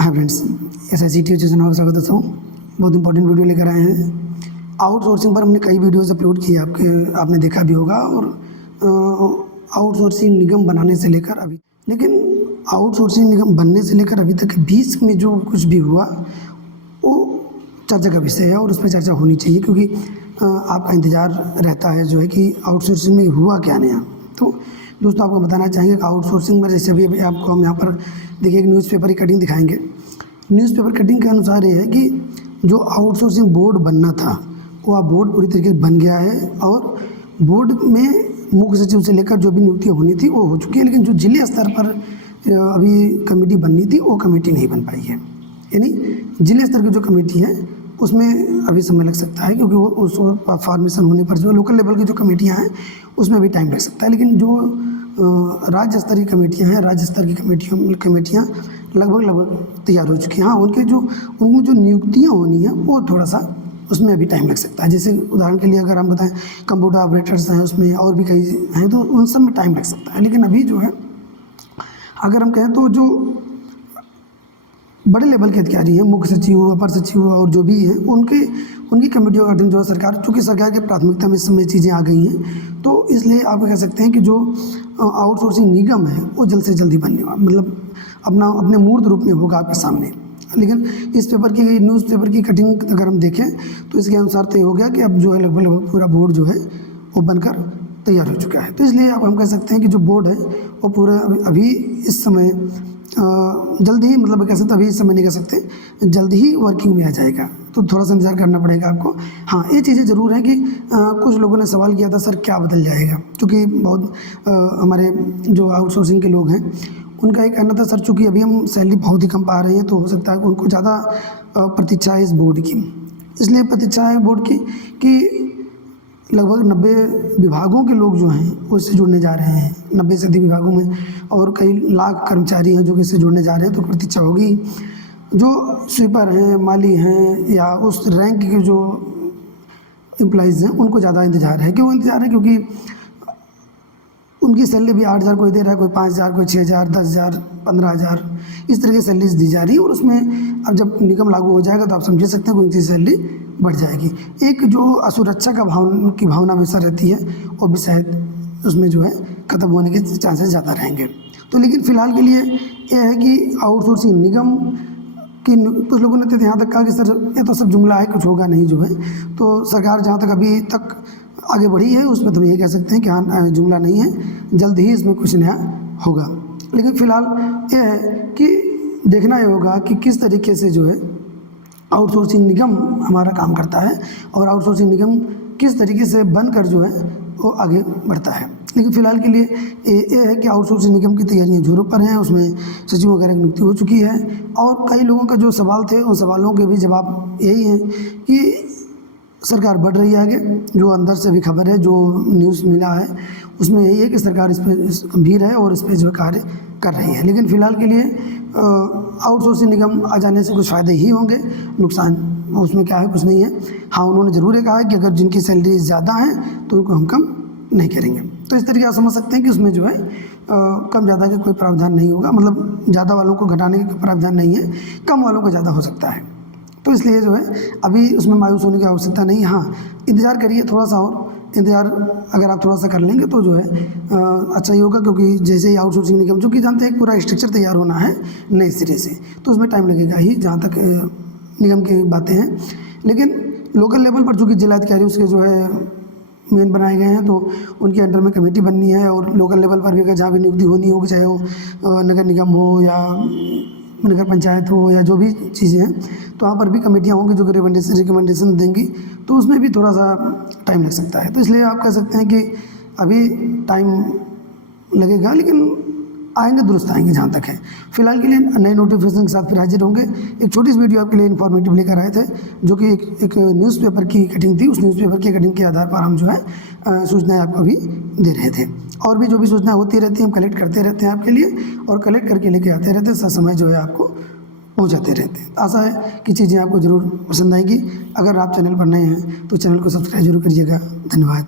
Hi friends, SIC teacher channel में स्वागत करता हूँ। बहुत इंपॉर्टेंट वीडियो लेकर आए हैं। आउटसोर्सिंग पर हमने कई वीडियोस अपलोड किए, आपने देखा भी होगा। और आउटसोर्सिंग निगम बनाने से लेकर अभी, लेकिन आउटसोर्सिंग निगम बनने से लेकर अभी तक बीच में जो कुछ भी हुआ वो चर्चा का विषय है और उस पर चर्चा होनी चाहिए, क्योंकि आपका इंतज़ार रहता है जो है कि आउटसोर्सिंग में हुआ क्या नया। तो दोस्तों, आपको बताना चाहेंगे कि आउटसोर्सिंग में जैसे भी आपको हम यहाँ पर देखिए एक न्यूज़पेपर की कटिंग दिखाएंगे। न्यूज़पेपर कटिंग के अनुसार ये है कि जो आउटसोर्सिंग बोर्ड बनना था वह बोर्ड पूरी तरीके से बन गया है और बोर्ड में मुख्य सचिव से लेकर जो भी नियुक्तियाँ होनी थी वो हो चुकी है, लेकिन जो जिले स्तर पर अभी कमेटी बननी थी वो कमेटी नहीं बन पाई है। यानी जिले स्तर की जो कमेटी है उसमें अभी समय लग सकता है, क्योंकि वो उस फॉर्मेशन होने पर जो लोकल लेवल की जो कमेटियाँ हैं उसमें भी टाइम लग सकता है। लेकिन जो राज्य स्तर की कमेटियाँ हैं, राज्य स्तर की कमेटियाँ लगभग तैयार हो चुकी हैं। हाँ, उनमें जो नियुक्तियाँ होनी है वो थोड़ा सा उसमें अभी टाइम लग सकता है। जैसे उदाहरण के लिए अगर हम बताएं, कंप्यूटर ऑपरेटर्स हैं, उसमें और भी कई हैं, तो उन सब में टाइम लग सकता है। लेकिन अभी जो है अगर हम कहें तो जो बड़े लेवल के अधिकारी हैं, मुख्य सचिव, अपर सचिव और जो भी हैं, उनकी कमेटियों का गठन जो है सरकार, चूँकि सरकार की प्राथमिकता में इस समय चीज़ें आ गई हैं, तो इसलिए आप कह सकते हैं कि जो आउटसोर्सिंग निगम है वो जल्द से जल्दी बनने वाला, मतलब अपने मूर्त रूप में होगा आपके सामने। लेकिन इस पेपर की न्यूज़पेपर की कटिंग अगर हम देखें तो इसके अनुसार तय हो गया कि अब जो है लगभग पूरा बोर्ड जो है वो बनकर तैयार हो चुका है। तो इसलिए अब हम कह सकते हैं कि जो बोर्ड है वो पूरा अभी इस समय जल्द ही, मतलब कह सकते अभी इस समय नहीं कह सकते, जल्द ही वर्किंग में आ जाएगा। तो थोड़ा सा इंतजार करना पड़ेगा आपको। हाँ, ये चीज़ें ज़रूर है कि कुछ लोगों ने सवाल किया था, सर क्या बदल जाएगा, क्योंकि बहुत हमारे जो आउटसोर्सिंग के लोग हैं उनका एक कहना था, सर चूँकि अभी हम सैलरी बहुत ही कम पा रहे हैं तो हो सकता है कि उनको ज़्यादा प्रतीक्षा है इस बोर्ड की। इसलिए प्रतीक्षा है बोर्ड की कि लगभग 90 विभागों के लोग जो हैं वो इससे जुड़ने जा रहे हैं, 90 से अधिक विभागों में, और कई लाख कर्मचारी हैं जो कि इससे जुड़ने जा रहे हैं। तो प्रतीक्षा होगी। जो स्वीपर हैं, माली हैं, या उस रैंक के जो एम्प्लॉइज़ हैं उनको ज़्यादा इंतज़ार है। क्यों इंतज़ार है? क्योंकि उनकी सैलरी भी 8,000 कोई दे रहा है, कोई 5,000, कोई 6,000, 10,000, 15,000, इस तरह की सैलरीज दी जा रही है। और उसमें अब जब निगम लागू हो जाएगा तो आप समझ सकते हैं कि उनकी सैलरी बढ़ जाएगी। एक जो असुरक्षा की भावना हमेशा रहती है वो भी शायद उसमें जो है ख़त्म होने के चांसेस ज़्यादा रहेंगे। तो लेकिन फ़िलहाल के लिए ये है कि आउटसोर्सिंग निगम कि कुछ लोगों ने तो यहाँ तक कहा कि सर ये तो सब जुमला है, कुछ होगा नहीं जो है। तो सरकार जहाँ तक अभी तक आगे बढ़ी है उसमें तो हम ये कह सकते हैं कि हाँ, जुमला नहीं है, जल्द ही इसमें कुछ नया होगा। लेकिन फ़िलहाल ये है कि देखना ये होगा कि किस तरीके से जो है आउटसोर्सिंग निगम हमारा काम करता है और आउटसोर्सिंग निगम किस तरीके से बनकर जो है वो आगे बढ़ता है। लेकिन फ़िलहाल के लिए ये है कि आउटसोर्सिंग निगम की तैयारियां जोरों पर हैं, उसमें सचिव वगैरह की नियुक्ति हो चुकी है। और कई लोगों का जो सवाल थे उन सवालों के भी जवाब यही है कि सरकार बढ़ रही है आगे। जो अंदर से भी खबर है, जो न्यूज़ मिला है उसमें यही है कि सरकार इस पर गंभीर है और इस पर जो है कार्य कर रही है। लेकिन फ़िलहाल के लिए आउटसोर्सिंग निगम आ जाने से कुछ फ़ायदे ही होंगे, नुकसान उसमें क्या है, कुछ नहीं है। हाँ, उन्होंने ज़रूर ये कहा है कि अगर जिनकी सैलरी ज़्यादा है तो उनको हम कम नहीं करेंगे। तो इस तरीके आप समझ सकते हैं कि उसमें जो है कम ज़्यादा का कोई प्रावधान नहीं होगा, मतलब ज़्यादा वालों को घटाने का प्रावधान नहीं है, कम वालों को ज़्यादा हो सकता है। तो इसलिए जो है अभी उसमें मायूस होने की आवश्यकता नहीं। हाँ, इंतज़ार करिए, थोड़ा सा और इंतज़ार अगर आप थोड़ा सा कर लेंगे तो जो है अच्छा ही होगा, क्योंकि जैसे ही आउटसोर्सिंग निगम, जो कि जानते हैं पूरा स्ट्रक्चर तैयार होना है नए सिरे से, तो उसमें टाइम लगेगा ही, जहाँ तक निगम की बातें हैं। लेकिन लोकल लेवल पर चूँकि जिलाधिकारी उसके जो है मेन बनाए गए हैं, तो उनके अंडर में कमेटी बननी है। और लोकल लेवल पर भी अगर जहाँ भी नियुक्ति होनी होगी, चाहे वो नगर निगम हो या नगर पंचायत हो या जो भी चीज़ें हैं, तो वहाँ पर भी कमेटियाँ होंगी जो कि रिकमेंडेशन देंगी, तो उसमें भी थोड़ा सा टाइम लग सकता है। तो इसलिए आप कह सकते हैं कि अभी टाइम लगेगा, लेकिन आएंगे, दुरुस्त आएंगे जहाँ तक है। फिलहाल के लिए नए नोटिफिकेशन के साथ फिर हाजिर होंगे। एक छोटी सी वीडियो आपके लिए इन्फॉर्मेटिव लेकर आए थे, जो कि एक न्यूज़पेपर की कटिंग थी। उस न्यूज़पेपर की कटिंग के आधार पर हम जो है सूचनाएं आपको अभी दे रहे थे। और भी जो भी सूचनाएं होती रहती हैं हम कलेक्ट करते रहते हैं आपके लिए, और कलेक्ट करके लेके आते रहते हैं, समय जो है आपको पहुँचाते रहते हैं। आशा है कि चीज़ें आपको ज़रूर पसंद आएंगी। अगर आप चैनल पर नए हैं तो चैनल को सब्सक्राइब जरूर करिएगा। धन्यवाद।